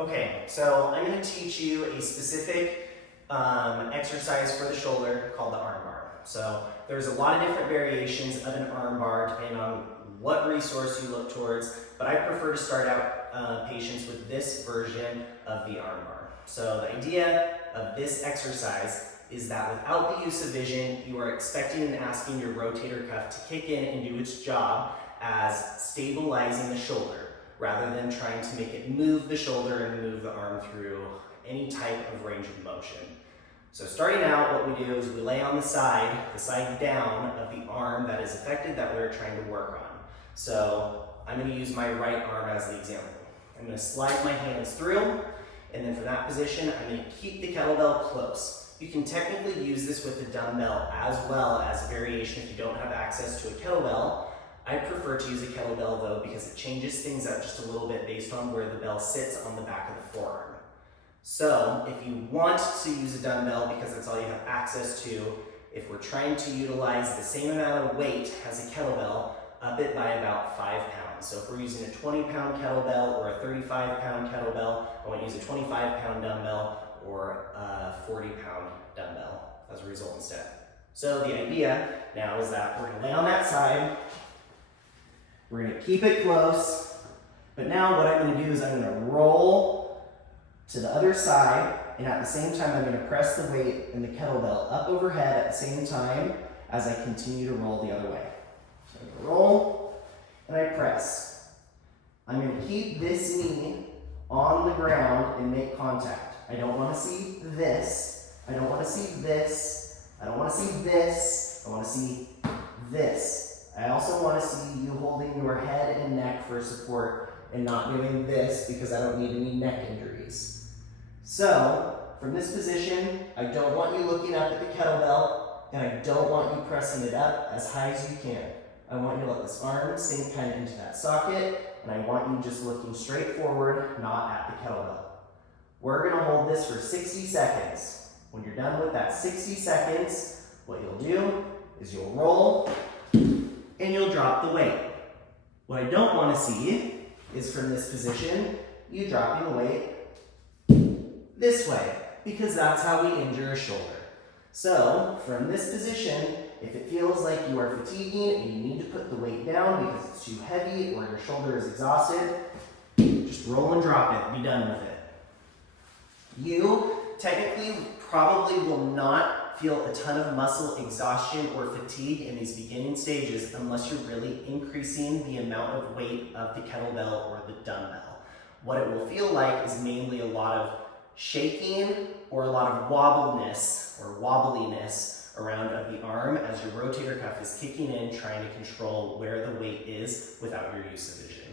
Okay, so I'm going to teach you a specific exercise for the shoulder called the arm bar. So there's a lot of different variations of an arm bar depending on what resource you look towards, but I prefer to start out patients with this version of the arm bar. So the idea of this exercise is that without the use of vision, you are expecting and asking your rotator cuff to kick in and do its job as stabilizing the shoulder, rather than trying to make it move the shoulder and move the arm through any type of range of motion. So starting out, what we do is we lay on the side down of the arm that is affected that we're trying to work on. So I'm going to use my right arm as the example. I'm going to slide my hands through, and then from that position, I'm going to keep the kettlebell close. You can technically use this with a dumbbell as well as a variation if you don't have access to a kettlebell. I prefer to use a kettlebell though because it changes things up just a little bit based on where the bell sits on the back of the forearm. So if you want to use a dumbbell because that's all you have access to, if we're trying to utilize the same amount of weight as a kettlebell, up it by about 5 pounds. So if we're using a 20-pound kettlebell or a 35-pound kettlebell, I want to use a 25-pound dumbbell or a 40-pound dumbbell as a result instead. So the idea now is that we're going to lay on that side, we're going to keep it close, but now what I'm going to do is I'm going to roll to the other side, and at the same time I'm going to press the weight in the kettlebell up overhead at the same time as I continue to roll the other way. So I'm going to roll, and I press. I'm going to keep this knee on the ground and make contact. I don't want to see this. I don't want to see this. I don't want to see this. I want to see this. I also want to see you holding your head and neck for support and not doing this because I don't need any neck injuries. So, from this position, I don't want you looking up at the kettlebell, and I don't want you pressing it up as high as you can. I want you to let this arm sink kind of into that socket, and I want you just looking straight forward, not at the kettlebell. We're going to hold this for 60 seconds. When you're done with that 60 seconds, what you'll do is you'll roll, and you'll drop the weight. What I don't want to see is from this position, you dropping the weight this way, because that's how we injure a shoulder. So, from this position, if it feels like you are fatiguing and you need to put the weight down because it's too heavy or your shoulder is exhausted, just roll and drop it, be done with it. You technically probably will not feel a ton of muscle exhaustion or fatigue in these beginning stages unless you're really increasing the amount of weight of the kettlebell or the dumbbell. What it will feel like is mainly a lot of shaking or a lot of wobbliness around of the arm as your rotator cuff is kicking in, trying to control where the weight is without your use of vision.